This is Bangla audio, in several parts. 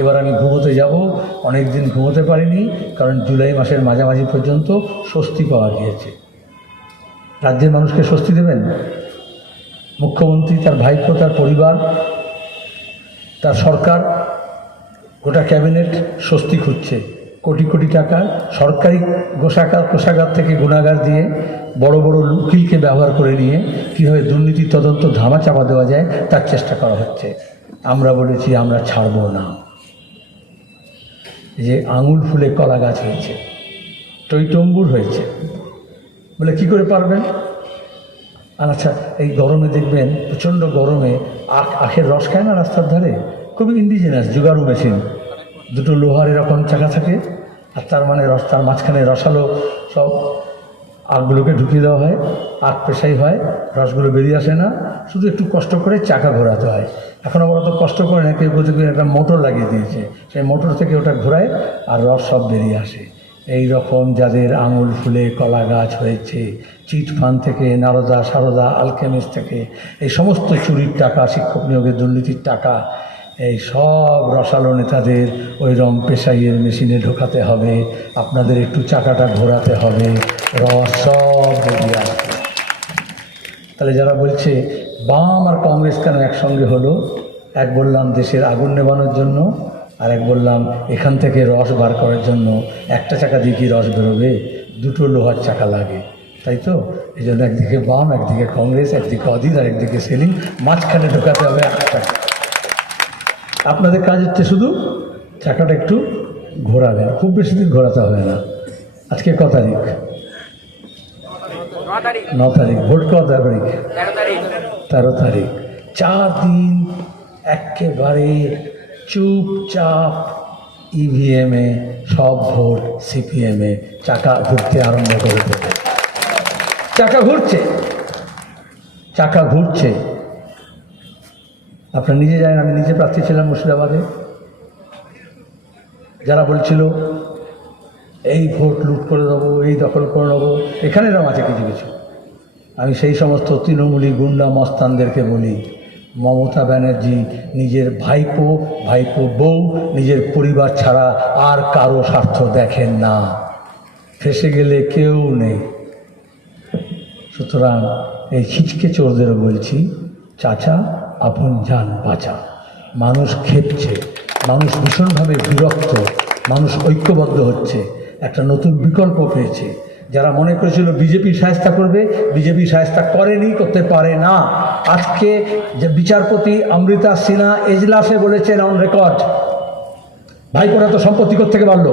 এবার আমি ঘুমোতে যাব। অনেক দিন ঘুমোতে পারিনি, কারণ জুলাই মাসের মাঝামাঝি পর্যন্ত স্বস্তি পাওয়া গিয়েছে। রাজ্যের মানুষকে স্বস্তি দেবেন মুখ্যমন্ত্রী, তার ভাইপো, তার পরিবার, তার সরকার, গোটা ক্যাবিনেট স্বস্তি খুঁজছে। কোটি কোটি টাকা সরকারি কোষাগার থেকে গুণাগার দিয়ে বড় বড় উকিলকে ব্যবহার করে নিয়ে কীভাবে দুর্নীতি তদন্ত ধামা চাপা দেওয়া যায় তার চেষ্টা করা হচ্ছে। আমরা বলেছি আমরা ছাড়ব না। যে আঙুল ফুলে কলা গাছ হয়েছে, টইটম্বুর হয়েছে, বলে কি করে পারবেন? আর আচ্ছা, এই গরমে দেখবেন, প্রচণ্ড গরমে আখের রস খায় না রাস্তার ধারে, খুবই ইন্ডিজিনাস জুগাড়ু মেশিন, দুটো লোহার এরকম চাকা থাকে, আর তার মানে তার মাঝখানে রসালো সব আখগুলোকে ঢুকিয়ে দেওয়া হয়, আখ পেশাই হয়, রসগুলো বেরিয়ে আসে না, শুধু একটু কষ্ট করে চাকা ঘোরাতে হয়। এখন আবার অত কষ্ট করে না, কেউ কেউ একটা মোটর লাগিয়ে দিয়েছে, সেই মোটর থেকে ওটা ঘোরায় আর রস সব বেরিয়ে আসে। এই রকম যাদের আঙুল ফুলে কলা গাছ হয়েছে, চিটফান্ড থেকে, নারদা সারদা আলকেমিস্ট থেকে, এই সমস্ত চুরির টাকা, শিক্ষক নিয়োগের দুর্নীতির টাকা, এই সব রসালো নেতাদের ওইরকম পেশাইয়ের মেশিনে ঢোকাতে হবে। আপনাদের একটু চাকাটা ঘোরাতে হবে, রস সব বেরিয়ে আসবে। তাহলে যারা বলছে বাম আর কংগ্রেস কেন একসঙ্গে হলো, এক বললাম দেশের আগুন নেভানোর জন্য, আর এক বললাম এখান থেকে রস বার করার জন্য। একটা চাকা দিয়ে কি রস বেরোবে? দুটো লোহার চাকা লাগে, তাই তো? এই জন্য একদিকে বাম, একদিকে কংগ্রেস, একদিকে অদিত আর একদিকে সেলিম, মাঝখানে ঢোকাতে হবে একটা চাকা। আপনাদের কাজ হচ্ছে শুধু চাকাটা একটু ঘোরাবেন, খুব বেশি দিন ঘোরাতে হবে না। আজকে ক তারিখ? 9 তারিখ। ভোট কত তারিখ? 13 তারিখ। 4 দিন একেবারে চুপচাপ ইভিএমে সব ভোট সিপিএমে চাকা ঘুরতে আরম্ভ করে দেবে। চাকা ঘুরছে, চাকা ঘুরছে। আপনারা নিজে জানেন, আমি নিজে প্রার্থী ছিলাম মুর্শিদাবাদে। যারা বলছিল এই ভোট লুট করে দেবো, এই দখল করে নেবো, এখানে এরকম আছে কিছু কিছু, আমি সেই সমস্ত তৃণমূলী গুন্ডা মস্তানদেরকে বলি, মমতা ব্যানার্জি নিজের ভাইপো বউ, নিজের পরিবার ছাড়া আর কারো স্বার্থ দেখেন না। ফেসে গেলে কেউ নেই। সুতরাং এই ছিচকে চোরদেরও বলছি, চাচা আপন যান বাঁচা। মানুষ খেপছে, মানুষ ভীষণভাবে বিরক্ত, মানুষ ঐক্যবদ্ধ হচ্ছে, একটা নতুন বিকল্প পেয়েছে। যারা মনে করেছিল বিজেপি শায়েস্তা করবে, বিজেপি শায়েস্তা করেনি, করতে পারে না। আজকে যে বিচারপতি অমৃতা সিনহা এজলাসে বলেছেন অন রেকর্ড, ভাইপোরা তো সম্পত্তি থেকে বাড়লো,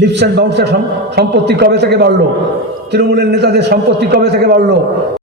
লিপস অ্যান্ড বাউন্সের সম্পত্তি কবে থেকে বাড়লো, তৃণমূলের নেতাদের সম্পত্তি কবে থেকে বাড়লো,